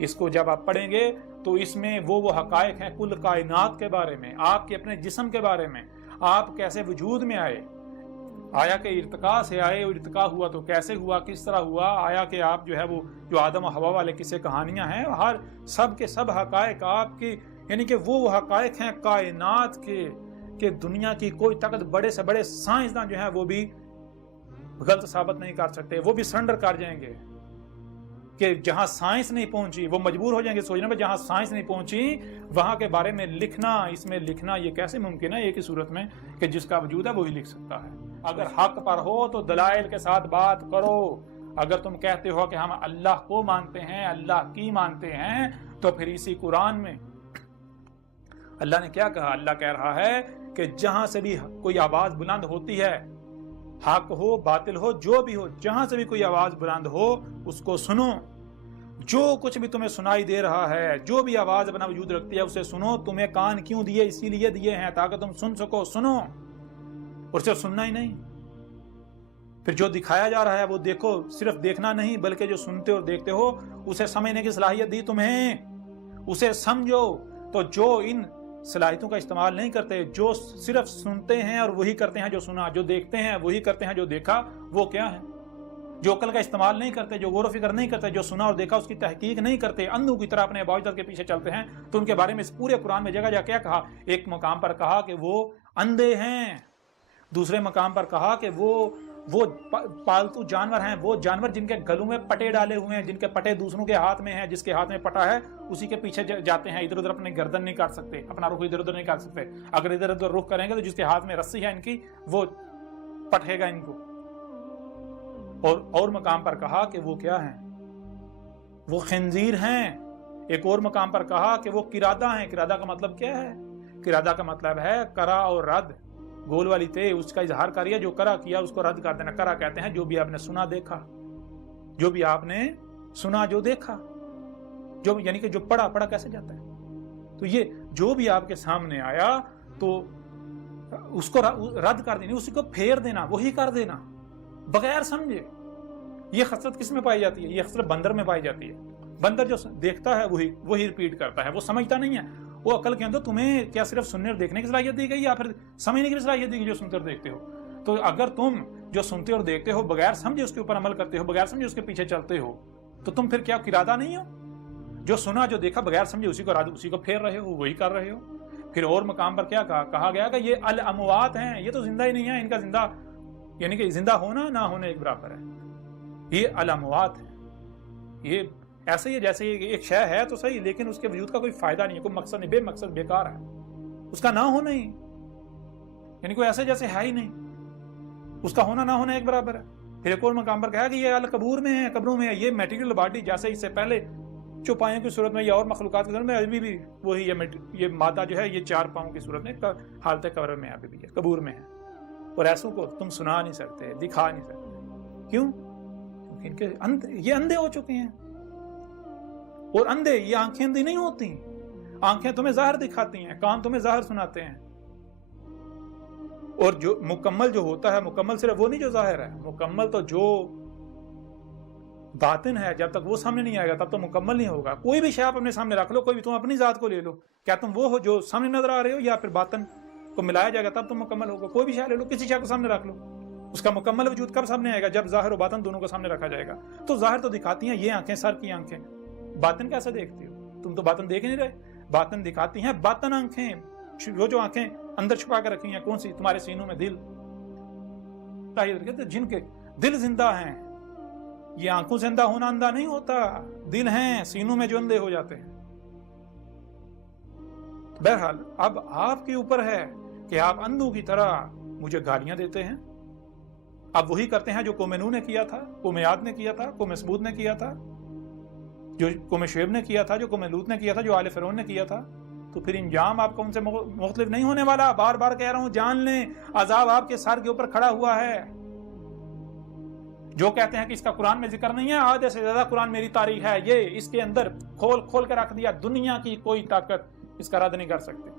اس کو جب آپ پڑھیں گے تو اس میں وہ حقائق ہیں کل کائنات کے بارے میں، آپ کے اپنے جسم کے بارے میں، آپ کیسے وجود میں آئے، آیا کہ ارتقاء سے آئے، اور ارتقاء ہوا تو کیسے ہوا، کس طرح ہوا، آیا کہ آپ جو ہے وہ جو آدم و حوا والے قصے کہانیاں ہیں، ہر سب کے سب حقائق آپ کی، یعنی کہ وہ حقائق ہیں کائنات کے کہ دنیا کی کوئی طاقت، بڑے سے بڑے سائنسداں جو ہیں وہ بھی غلط ثابت نہیں کر سکتے، وہ بھی سرنڈر کر جائیں گے کہ جہاں سائنس نہیں پہنچی وہ مجبور ہو جائیں گے سوچنے میں، جہاں سائنس نہیں پہنچی وہاں کے بارے میں لکھنا، اس میں لکھنا یہ کیسے ممکن ہے ایک ہی صورت میں کہ جس کا وجود ہے وہی لکھ سکتا ہے۔ اگر حق پر ہو تو دلائل کے ساتھ بات کرو، اگر تم کہتے ہو کہ ہم اللہ کو مانتے ہیں، اللہ کی مانتے ہیں، تو پھر اسی قرآن میں اللہ نے کیا کہا؟ اللہ کہہ رہا ہے کہ جہاں سے بھی کوئی آواز بلند ہوتی ہے، حق ہو باطل ہو جو بھی ہو، جہاں سے بھی کوئی آواز بلند ہو اس کو سنو، جو کچھ بھی تمہیں سنائی دے رہا ہے، جو بھی آواز اپنا وجود رکھتی ہے اسے سنو۔ تمہیں کان کیوں دیے؟ اسی لیے دیے ہیں تاکہ تم سن سکو، سنو، اور صرف سننا ہی نہیں، پھر جو دکھایا جا رہا ہے وہ دیکھو، صرف دیکھنا نہیں بلکہ جو سنتے اور دیکھتے ہو اسے سمجھنے کی صلاحیت دی تمہیں، اسے سمجھو۔ تو جو ان صلاحیتوں کا استعمال نہیں کرتے، جو صرف سنتے ہیں اور وہی کرتے ہیں جو سنا، جو دیکھتے ہیں وہی کرتے ہیں جو دیکھا، وہ کیا ہے؟ جو عقل کا استعمال نہیں کرتے، جو غور و فکر نہیں کرتے، جو سنا اور دیکھا اس کی تحقیق نہیں کرتے، اندھوں کی طرح اپنے باوجد کے پیچھے چلتے ہیں، تو ان کے بارے میں اس پورے قرآن میں جگہ جگہ کیا کہا؟ ایک مقام پر کہا کہ وہ اندھے ہیں، دوسرے مقام پر کہا کہ وہ پالتو جانور ہیں، وہ جانور جن کے گلوں میں پٹے ڈالے ہوئے ہیں، جن کے پٹے دوسروں کے ہاتھ میں ہیں، جس کے ہاتھ میں پٹا ہے اسی کے پیچھے جاتے ہیں، ادھر ادھر اپنے گردن نہیں کاٹ سکتے، اپنا رخ ادھر ادھر نہیں کر سکتے، اگر ادھر ادھر رخ کریں گے تو جس کے ہاتھ میں رسی ہے ان کی وہ پٹے گا ان کو۔ اور مقام پر کہا کہ وہ کیا ہیں؟ وہ خنزیر ہیں۔ ایک اور مقام پر کہا کہ وہ قرادہ ہیں۔ قرادہ کا مطلب کیا ہے؟ قرادہ کا مطلب ہے کرا اور رد، گول والی تے اس کا اظہار کریے، جو کرا کیا اس کو رد کر دینا۔ کرا کہتے ہیں جو بھی آپ نے سنا دیکھا، جو بھی آپ نے سنا جو دیکھا، جو یعنی کہ جو پڑھا کیسے جاتا ہے؟ تو یہ جو بھی آپ کے سامنے آیا تو اس کو رد کر دینا، اسی کو پھیر دینا، وہی کر دینا بغیر سمجھے۔ یہ خصلت کس میں پائی جاتی ہے؟ یہ خصلت بندر میں پائی جاتی ہے۔ بندر جو دیکھتا ہے وہی ریپیٹ کرتا ہے، وہ سمجھتا نہیں ہے۔ وہ عقل کے اندر تمہیں کیا صرف سننے اور دیکھنے کی صلاحیت دی گئی یا پھر سمجھنے کی صلاحیت دی گئی جو سنتے اور دیکھتے ہو؟ تو اگر تم جو سنتے اور دیکھتے ہو بغیر سمجھے اس کے اوپر عمل کرتے ہو، بغیر سمجھے اس کے پیچھے چلتے ہو، تو تم پھر کیا قرادہ نہیں ہو؟ جو سنا جو دیکھا بغیر سمجھے اسی کو پھیر رہے ہو، وہی کر رہے ہو۔ پھر اور مقام پر کیا کہا گیا کہ یہ الاموات ہیں، یہ تو زندہ ہی نہیں ہے، ان کا زندہ یعنی کہ زندہ ہونا نہ ہونا ایک برابر ہے۔ یہ الاموات ہے، یہ ایسے ہی جیسے ایک شے ہے تو صحیح لیکن اس کے وجود کا کوئی فائدہ نہیں ہے، کوئی مقصد نہیں، بے مقصد بیکار ہے، اس کا نہ ہونا ہی یعنی کوئی ایسے جیسے ہے ہی نہیں، اس کا ہونا نہ ہونا ایک برابر ہے۔ پھر ایک اور مقام پر کہا کہ یہ القبور میں ہے، قبروں میں ہے، یہ میٹیریل باڈی جیسے اس سے پہلے چوپایوں کی صورت میں یا اور مخلوقات کی صورت میں ابھی بھی وہی یہ مادہ جو ہے یہ چار پاؤں کی صورت میں حالت قبر میں ابھی بھی ہے، قبور میں ہے، اور ایسوں کو تم سنا نہیں سکتے، دکھا نہیں سکتے۔ کیوں؟ کیونکہ یہ اندھے ہو چکے ہیں، اور اندھے یہ آنکھیں اندھی نہیں ہوتی، آنکھیں تمہیں ظاہر دکھاتی ہیں، کان تمہیں ظاہر سناتے ہیں، اور جو مکمل جو ہوتا ہے، مکمل صرف وہ نہیں جو ظاہر ہے، مکمل تو جو باطن ہے، جب تک وہ سامنے نہیں آئے گا تب تو مکمل نہیں ہوگا۔ کوئی بھی شے آپ اپنے سامنے رکھ لو، کوئی بھی تم اپنی ذات کو لے لو، کیا تم وہ ہو جو سامنے نظر آ رہے ہو یا پھر باطن کو ملایا جائے گا تب تم مکمل ہوگا؟ کوئی بھی شے لے لو، کسی شے کو سامنے رکھ لو، اس کا مکمل وجود کب سامنے آئے گا؟ جب ظاہر و باطن دونوں کو سامنے رکھا جائے گا۔ تو ظاہر تو دکھاتی ہیں یہ آنکھیں، سر کی آنکھیں، باطن کیسے دیکھتی ہو؟ تم تو باطن دیکھ نہیں رہے، باطن دکھاتی ہیں باطن آنکھیں، جو آنکھیں اندر چھپا کر رکھی ہیں، کون سی؟ تمہارے سینوں میں دل، جن کے دل زندہ ہیں۔ یہ آنکھوں سے اندھا ہونا اندھا نہیں ہوتا، دل ہیں سینوں میں جو اندھے ہو جاتے ہیں۔ بہرحال اب آپ کے اوپر ہے کہ آپ اندھوں کی طرح مجھے گالیاں دیتے ہیں۔ اب وہی کرتے ہیں جو قوم نوح نے کیا تھا، قوم عاد نے کیا تھا، قوم ثمود نے کیا تھا، جو قوم شعیب نے کیا تھا، جو قوم لوط نے کیا تھا، جو آل فرعون نے کیا تھا۔ تو پھر انجام آپ کو ان سے مختلف نہیں ہونے والا۔ بار بار کہہ رہا ہوں، جان لیں عذاب آپ کے سر کے اوپر کھڑا ہوا ہے۔ جو کہتے ہیں کہ اس کا قرآن میں ذکر نہیں ہے، آدھے سے زیادہ قرآن میری تاریخ ہے، یہ اس کے اندر کھول کے رکھ دیا، دنیا کی کوئی طاقت اس کا رد نہیں کر سکتے۔